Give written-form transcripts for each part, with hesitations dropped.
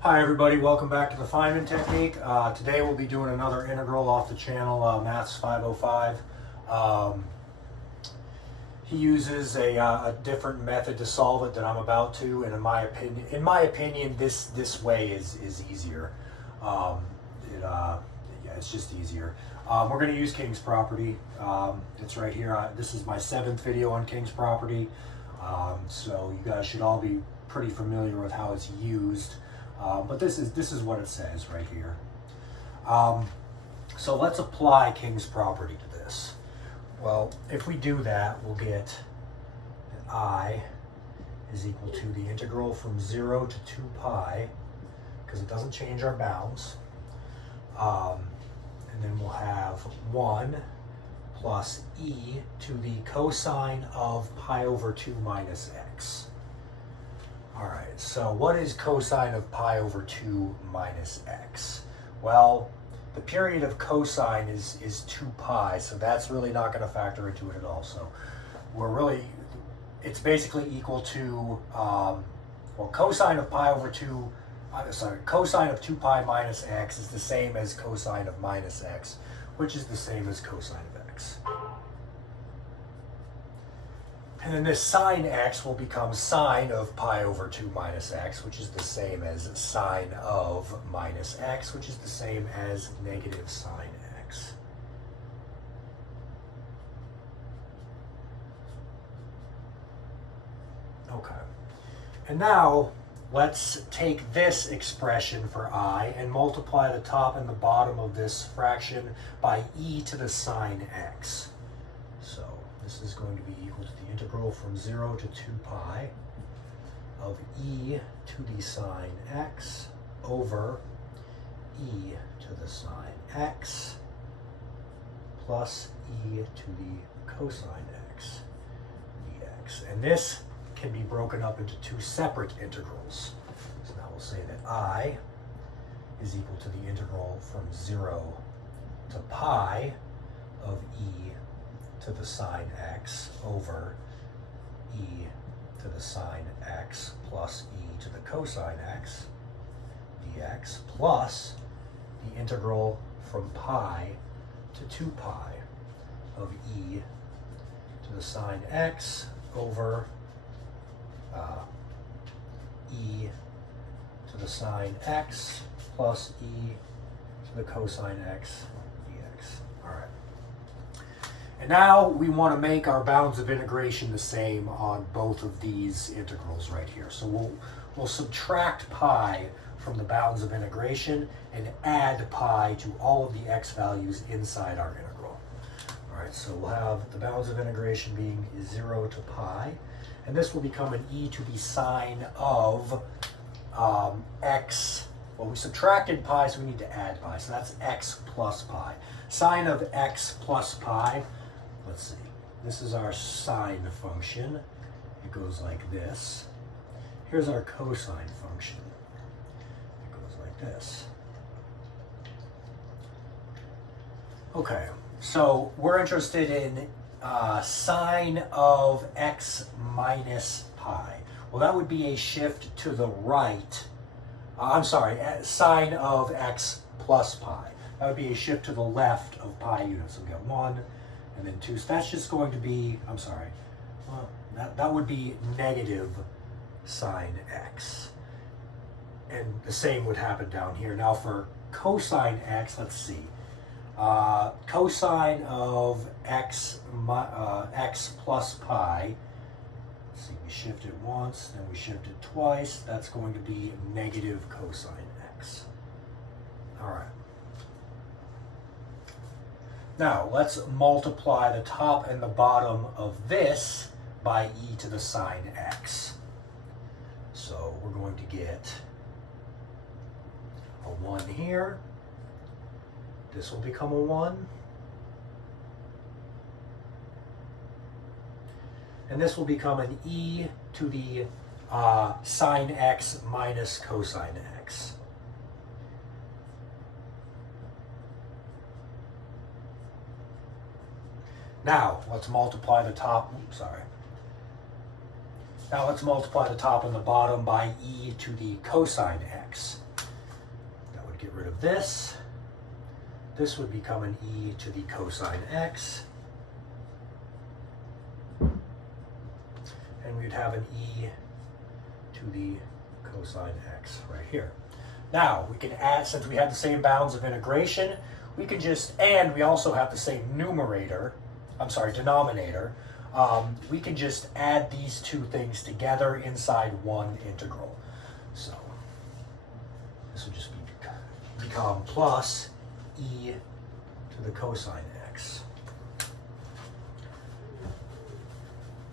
Hi everybody, welcome back to the Feynman Technique. Today we'll be doing another integral off the channel, Maths 505. He uses a different method to solve it than I'm about to, and in my opinion, this way is easier. Yeah, it's just easier. We're going to use King's property. It's right here. This is my 7th video on King's property, so you guys should all be pretty familiar with how it's used. But this is what it says right here. So let's apply King's property to this. Well, if we do that, we'll get that I is equal to the integral from 0 to 2 pi, because it doesn't change our bounds. And then we'll have 1 plus e to the cosine of pi over 2 minus x. All right, so what is cosine of pi over 2 minus x? Well, the period of cosine is 2 pi, so that's really not going to factor into it at all. So it's basically equal to, cosine of pi over 2, cosine of 2 pi minus x is the same as cosine of minus x, which is the same as cosine of x. And then this sine x will become sine of pi over 2 minus x, which is the same as sine of minus x, which is the same as negative sine x. Okay. And now let's take this expression for I and multiply the top and the bottom of this fraction by e to the sine x. So this is going to be equal to the integral from 0 to 2 pi of e to the sine x over e to the sine x plus e to the cosine x dx. And this can be broken up into two separate integrals. So now we'll say that I is equal to the integral from 0 to pi of e to the sine x over e to the sine x plus e to the cosine x dx plus the integral from pi to 2 pi of e to the sine x over e to the sine x plus e to the cosine x dx. All right. And now we want to make our bounds of integration the same on both of these integrals right here. So we'll subtract pi from the bounds of integration and add pi to all of the x values inside our integral. All right, so we'll have the bounds of integration being 0 to pi, and this will become an e to the sine of x. Well, we subtracted pi, so we need to add pi. So that's x plus pi. Sine of x plus pi. Let's see. This is our sine function. It goes like this. Here's our cosine function. It goes like this. Okay, so we're interested in sine of x minus pi. Well, that would be a shift to the right. Sine of x plus pi. That would be a shift to the left of pi units. So we got 1 and then 2. So that's just going to be, that would be negative sine x. And the same would happen down here. Now for cosine x, let's see. Cosine of x plus pi. Let's see, we shift it once, then we shift it twice. That's going to be negative cosine x. All right. Now let's multiply the top and the bottom of this by e to the sine x. So we're going to get a 1 here. This will become a 1. And this will become an e to the sine x minus cosine x. Now, let's multiply the top, Now let's multiply the top and the bottom by e to the cosine x. would get rid of this. This would become an e to the cosine x. And we'd have an e to the cosine x right here. Now, we can add, since we have the same bounds of integration, we can just, and we also have the same denominator, we can just add these two things together inside one integral. So, this would just become plus e to the cosine x.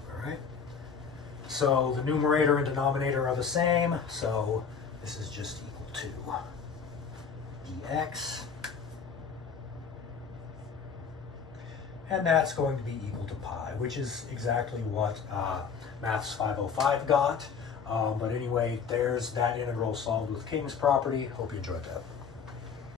All right. So the numerator and denominator are the same, so this is just equal to dx. And that's going to be equal to pi, which is exactly what Maths 505 got. But anyway, there's that integral solved with King's property. Hope you enjoyed that.